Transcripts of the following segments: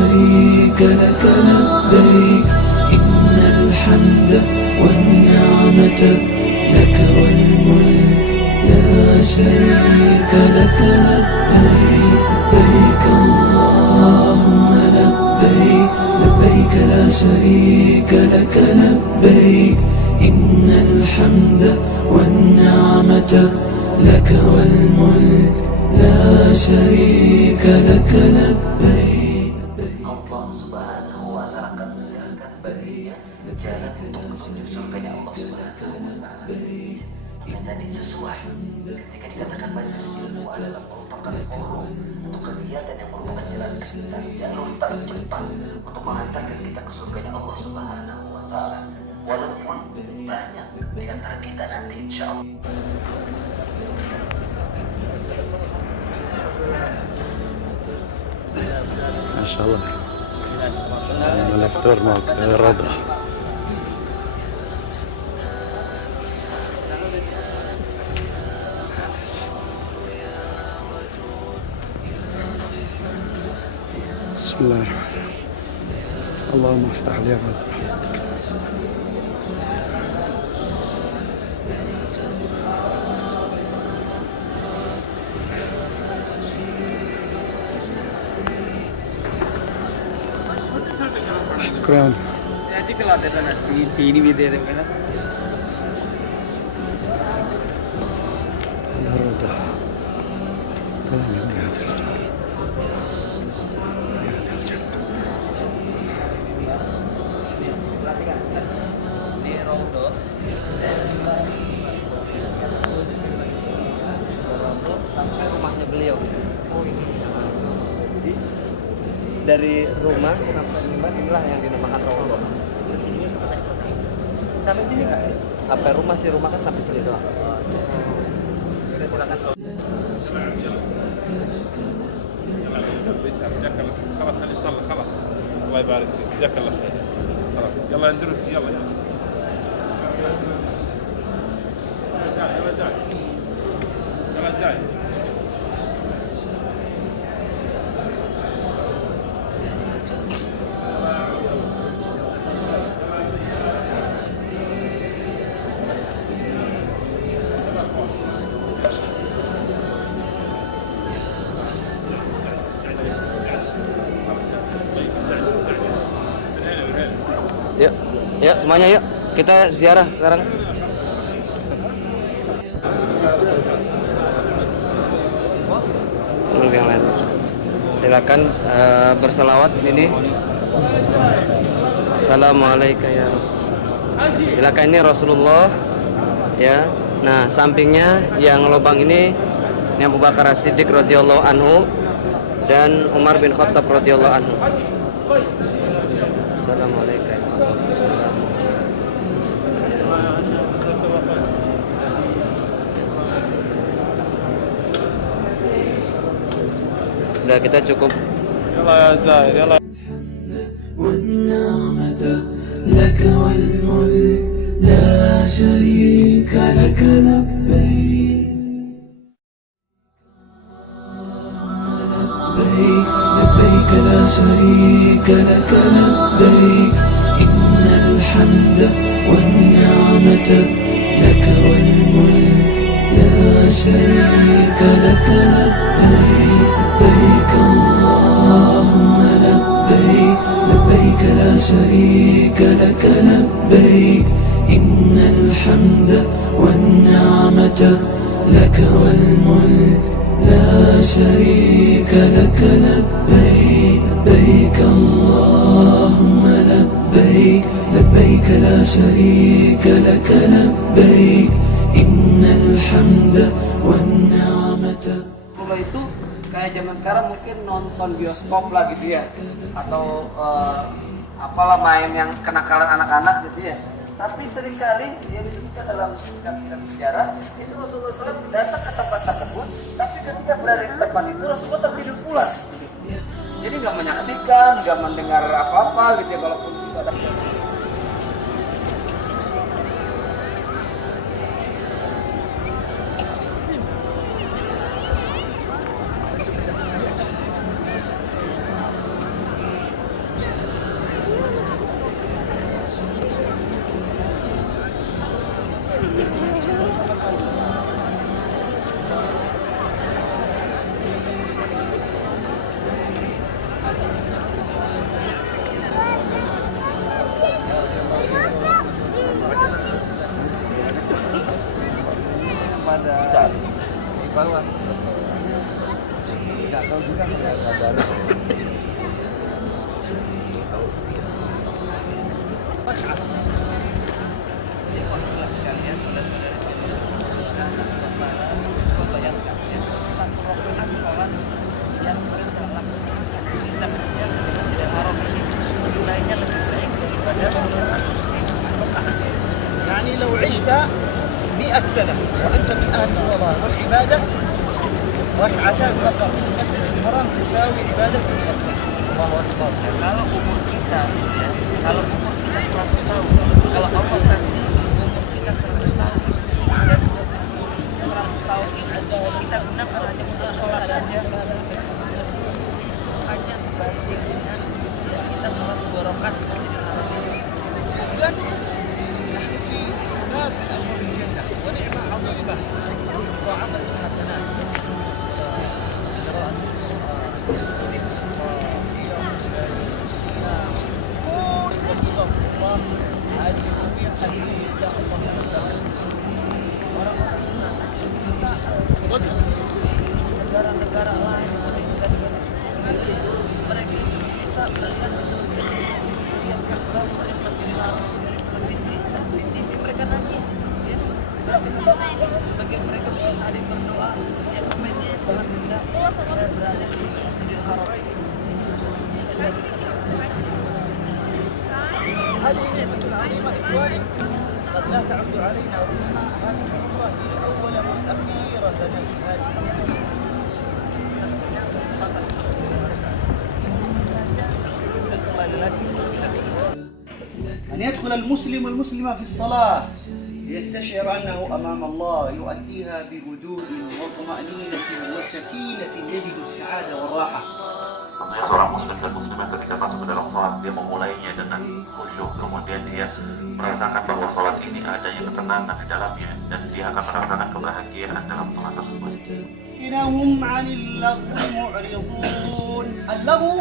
شريك لك لبيك إن الحمد والنعمة لك والملك لا شريك لك لبيك لبيك اللهم لبيك لبيك لا شريك لك لبيك إن الحمد والنعمة لك والملك لا شريك لك لبيك. Allah Subhanahu wa Ta'ala akan memudahkan baginya jalan untuk menuju surganya Allah Subhanahu wa Ta'ala. Dan tadi sesuai ketika dikatakan majelis ilmu adalah merupakan forum untuk kegiatan yang merupakan jalan pintas, jalur tercepat untuk mengantarkan kita ke surganya Allah Subhanahu wa Ta'ala. Walaupun banyak di antara kita nanti insya Allah. ما شاء الله الافطار مع رضا. بسم الله الرحمن الرحيم اللهم افتح لي ابواب شكرا. الرضا ثاني من هذا الجنة. Sampai rumahnya beliau. Dari rumah sampai mimbar inilah yang dinamakan Raudhah. Sampai sini nggak? Sampai rumah sih, rumah kan sampai sini doang. Kita silakan. خلاص نصلي خلاص الله يبارك فيك جزاك الله خير خلاص يلا ندرس يلا يلا يلا جاي يلا جاي Yuk, yuk semuanya yuk. Kita ziarah sekarang. Belum yang lain. Silakan berselawat di sini. Assalamualaikum ya Rasulullah. Silakan, ini Rasulullah ya. Nah, sampingnya yang lubang ini Abu Bakar As-Siddiq radhiyallahu anhu dan Umar bin Khattab radhiyallahu anhu. Assalamualaikum. Udah, kita cukup. يلا يا زاهر يلا والنعمة لك والملك لا شريك لك لبيك لبيك لبيك لا شريك لك لبيك إن الحمد والنعمة لك والملك لا شريك لك لبيك لبيك اللهم لبيك لبيك لا شريك لك لبيك إن الحمد والنعمة لك والملك لا شريك لك لبيك لبيك اللهم لبيك لبيك لا شريك لك لبيك إن الحمد والنعمة. Kalau itu kayak zaman sekarang mungkin nonton bioskop lah gitu ya, atau apalah main yang kenakalan anak-anak gitu ya. Tapi seringkali yang disebutkan dalam kitab-kitab sejarah itu Rasulullah SAW datang ke tempat tersebut, tapi ketika berada di tempat itu Rasulullah tertidur pula. Jadi nggak menyaksikan, nggak mendengar apa-apa gitu ya, kalaupun sudah ada. daripada di bawah. Nggak tahu juga nggak ada. Sekalian saudara-saudara bayangkan satu rakaat sholat yang mereka laksanakan kita kerja di Masjidil Haram ini nilainya lebih baik daripada 100.000 rakaat. يعني لو عشت 100 سنة وأنت من أهل الصلاة والعبادة ركعتان فقط في المسجد الحرام تساوي عبادة 100 سنة. الله أكبر. Kalau umur kita ya, kalau umur kita 100 tahun, kalau Allah kasih umur kita 100 tahun dan umur 100 tahun ini kita gunakan hanya untuk sholat saja, hanya sebanding dengan kita sholat 2 rakaat di Masjidil Haram ini. إذا نحن في باب من أبواب الجنة ونعمة عظيمة مضاعفة الحسنات. الصلاة، قراءة القرآن، ذكر الله، قيام الليل، الصيام، كل وظائف الله هذه الرؤية التي يا الله Negara-negara lain, negara-negara seperti mereka itu bisa melihat Masjidil Haram dari televisi, di TV mereka nangis, ya. Mereka nangis sebagian mereka bisa hadir berdoa, ya komennya banget bisa berada di Masjidil Haram ini. هذه نعمة عظيمة إخواني قد لا تعد علينا ربما هذه العمرة هي أول والأخيرة لنا في هذه الحياة. Kembali lagi kita semua. أن يدخل المسلم والمسلمة في الصلاة ليستشعر أنه أمام الله يؤديها بهدوء وطمأنينة وسكينة يجد السعادة والراحة. Sebenarnya seorang muslim dan muslimah ketika masuk ke dalam sholat, dia memulainya dengan khusyuk, kemudian dia merasakan bahwa sholat ini adanya ketenangan di dalamnya, dan dia akan merasakan kebahagiaan dalam sholat tersebut. هم عن اللغو معرضون. اللغو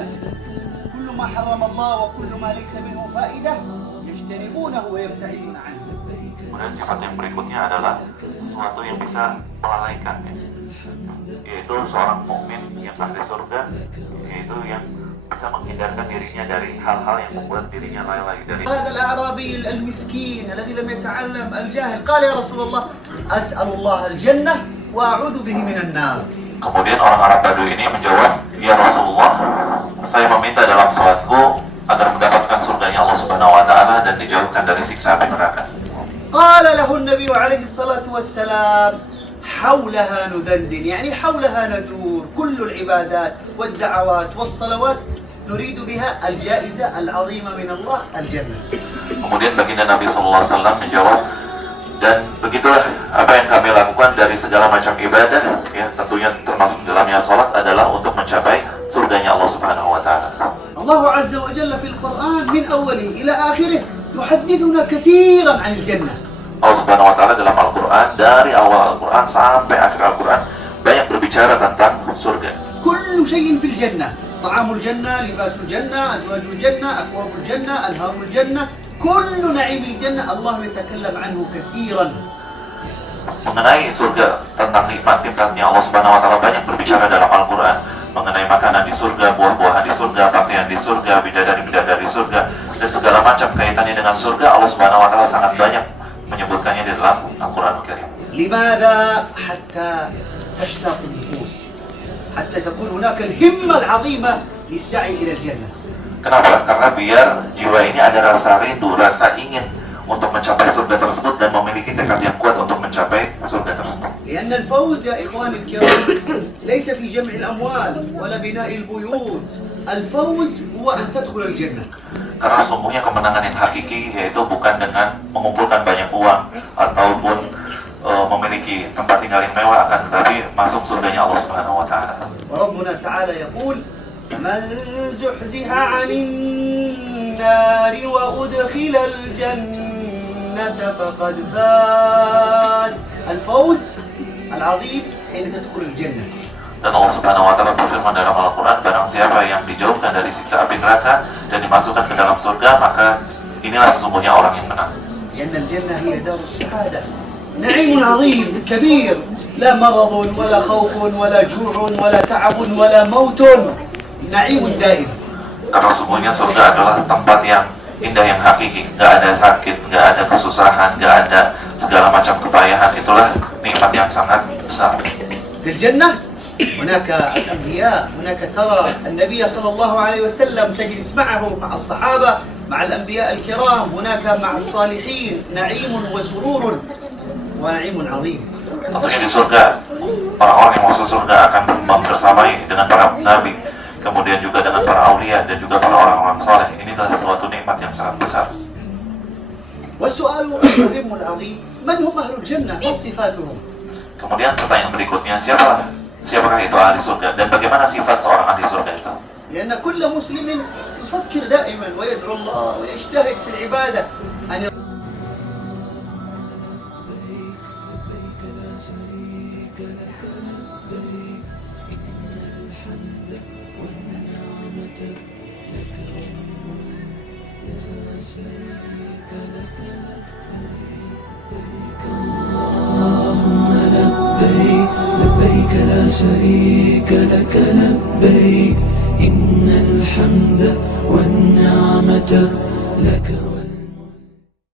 كل ما حرم الله وكل ما ليس منه فائدة يجتنبونه ويبتعدون عنه. Kemudian sifat yang berikutnya adalah sesuatu yang bisa melalaikan, yaitu seorang mukmin yang ahli surga, yaitu yang bisa menghindarkan dirinya dari hal-hal yang membuat dirinya lalai dari. هذا الأعرابي المسكين الذي لم يتعلم الجاهل قال يا رسول الله أسأل الله الجنة وأعوذ به من النار. Kemudian orang Arab Badui ini menjawab, ya Rasulullah, saya meminta dalam salatku agar mendapatkan surganya Allah Subhanahu wa taala dan dijauhkan dari siksa api neraka. قال له النبي عليه الصلاة والسلام حولها ندندن، يعني حولها ندور، كل العبادات والدعوات والصلوات نريد بها الجائزة العظيمة من الله الجنة. Kemudian baginda Nabi SAW menjawab, dan begitulah apa yang kami lakukan dari segala macam ibadah, ya tentunya termasuk dalamnya salat adalah untuk mencapai surganya Allah Subhanahu wa taala. الله عز وجل في القرآن من أوله إلى آخره يحدثنا كثيرا عن الجنة. Allah Subhanahu wa taala dalam Al-Qur'an, dari awal Al-Qur'an sampai akhir Al-Qur'an, banyak berbicara tentang surga. كل شيء في الجنة، طعام الجنة، لباس الجنة، أزواج الجنة، أكواب الجنة، أنهار الجنة، كل نعيم الجنة الله يتكلم عنه كثيرا. Mengenai surga, tentang nikmat-nikmatnya Allah Subhanahu wa taala banyak berbicara dalam Al-Qur'an. Mengenai makanan di surga, buah-buahan di surga, pakaian di surga, bidadari-bidadari di surga, dan segala macam kaitannya dengan surga, Allah Subhanahu wa taala sangat banyak menyebutkannya di dalam Al-Qur'an Al-Karim. لماذا؟ حتى تشتاق النفوس، حتى تكون هناك الهمة العظيمة للسعي إلى الجنة. Kenapa? Karena biar jiwa ini ada rasa rindu, rasa ingin untuk mencapai surga tersebut dan memiliki tekad yang kuat untuk mencapai surga tersebut. لأن الفوز يا إخواني الكرام ليس في جمع الأموال ولا بناء البيوت، الفوز هو أن تدخل الجنة. Karena sesungguhnya kemenangan yang hakiki yaitu bukan dengan mengumpulkan banyak uang ataupun memiliki tempat tinggal yang mewah, akan tetapi masuk surganya Allah Subhanahu wa taala. وربنا تعالى يقول من زحزح عن النار وأدخل الجنة فقد فاز. الفوز العظيم حين تدخل الجنة. Dan Allah Subhanahu wa taala berfirman dalam Al-Qur'an, barang siapa yang dijauhkan dari siksa api neraka dan dimasukkan ke dalam surga, maka inilah sesungguhnya orang yang menang. لأن الجنة هي دار السعادة نعيم عظيم كبير، لا مرض ولا خوف ولا جوع ولا تعب ولا موت، نعيم دائم. Karena sungguhnya surga adalah tempat yang indah, yang hakiki, nggak ada sakit, nggak ada kesusahan, nggak ada segala macam kepayahan. Itulah nikmat yang sangat besar. في الجنة هناك الأنبياء، هناك ترى النبي صلى الله عليه وسلم تجلس معه مع الصحابة مع الأنبياء الكرام، هناك مع الصالحين نعيم وسرور ونعيم عظيم. Tentunya di surga, orang-orang yang masuk surga akan bersamai dengan para nabi, kemudian juga dengan para aulia dan juga para orang-orang saleh. Ini adalah suatu nikmat yang sangat besar. والسؤال المهم العظيم، من هم أهل الجنة؟ ما صفاتهم؟ Kemudian pertanyaan berikutnya, siapakah itu ahli surga dan bagaimana sifat seorang ahli surga itu? لأن كل مسلم يفكر دائما ويدعو الله ويجتهد في العبادة أن لبيك لا شريك لك لبيك إن الحمد والنعمة لك